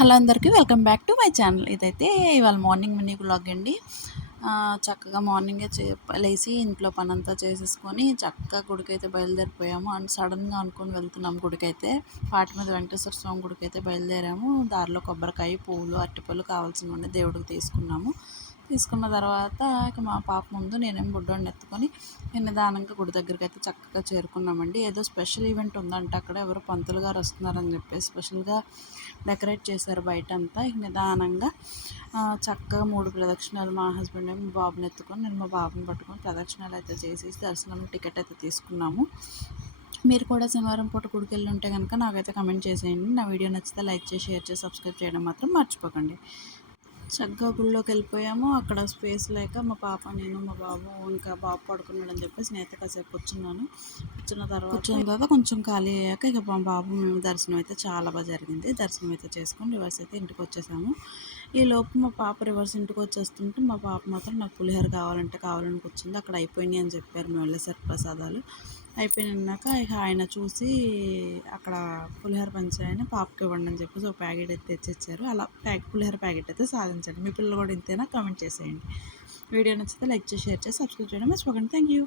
Hello అందరికీ welcome back to my channel. ఇదైతే ఇవాళ మార్నింగ్ మినీ బ్లాగ్ అండి. చక్కగా మార్నింగే లేచి ఇంట్లో పనంతా చేసేసుకొని చక్కగా గుడికైతే బయలుదేరిపోయాము. అండ్ సడన్గా అనుకొని వెళ్తున్నాము గుడికైతే. పాటి మీద వెంకటేశ్వర స్వామి గుడికైతే బయలుదేరాము. దారిలో కొబ్బరికాయ, పువ్వులు, అరటిపళ్ళు కావాల్సినవన్నీ దేవుడికి తీసుకున్నాము. తీసుకున్న తర్వాత ఇక మా పాప ముందు నేనేమో బుడ్డోడిని ఎత్తుకొని నిదానంగా గుడి దగ్గరికి అయితే చక్కగా చేరుకున్నామండి. ఏదో స్పెషల్ ఈవెంట్ ఉందంట అక్కడ, ఎవరో పంతులు గారు వస్తున్నారని చెప్పేసి స్పెషల్గా డెకరేట్ చేశారు బయటంతా. నిదానంగా చక్కగా 3 ప్రదక్షిణాలు మా హస్బెండ్ ఏమో మా బాబుని ఎత్తుకొని, నేను మా బాబుని పట్టుకొని ప్రదక్షిణాలు అయితే చేసేసి దర్శనం టికెట్ అయితే తీసుకున్నాము. మీరు కూడా శనివారం పూట గుడికి వెళ్ళి ఉంటే కనుక నాకైతే కమెంట్ చేసేయండి. నా వీడియో నచ్చితే లైక్ చేసి, షేర్ చేసి, సబ్స్క్రైబ్ చేయడం మాత్రం మర్చిపోకండి. చక్కగా గుళ్ళోకి వెళ్ళిపోయాము. అక్కడ స్పేస్ లేక మా పాప, నేను, మా బాబు, ఇంకా బాబు పడుకున్నాడని చెప్పేసి నేనైతే కాసేపు కూర్చున్న తర్వాత కొంచెం ఖాళీ అయ్యాక ఇక మా బాబు మేము దర్శనం అయితే చాలా బాగా జరిగింది. దర్శనం అయితే చేసుకొని రివర్స్ అయితే ఇంటికి వచ్చేసాము. ఈ లోపు మా పాప రివర్స్ ఇంటికి వచ్చేస్తుంటే మా పాప మాత్రం నాకు పులిహోర కావాలని కూర్చుంది. అక్కడ అయిపోయినాయి అని చెప్పారు మేము వెళ్ళేసరికి ప్రసాదాలు. అయిపోయినాక ఇక ఆయన చూసి అక్కడ పులిహోర పంచాయని పాపకి ఇవ్వండి అని చెప్పేసి ఒక ప్యాకెట్ అయితే తెచ్చిచ్చారు. అలా పులిహోర ప్యాకెట్ అయితే సాధించండి. మీ పిల్లలు కూడా ఇంతేనా? కామెంట్ చేసేయండి. వీడియో నచ్చితే లైక్ చేసి, షేర్ చేసి, సబ్స్క్రైబ్ చేయడం మర్చిపోకండి. Thank you.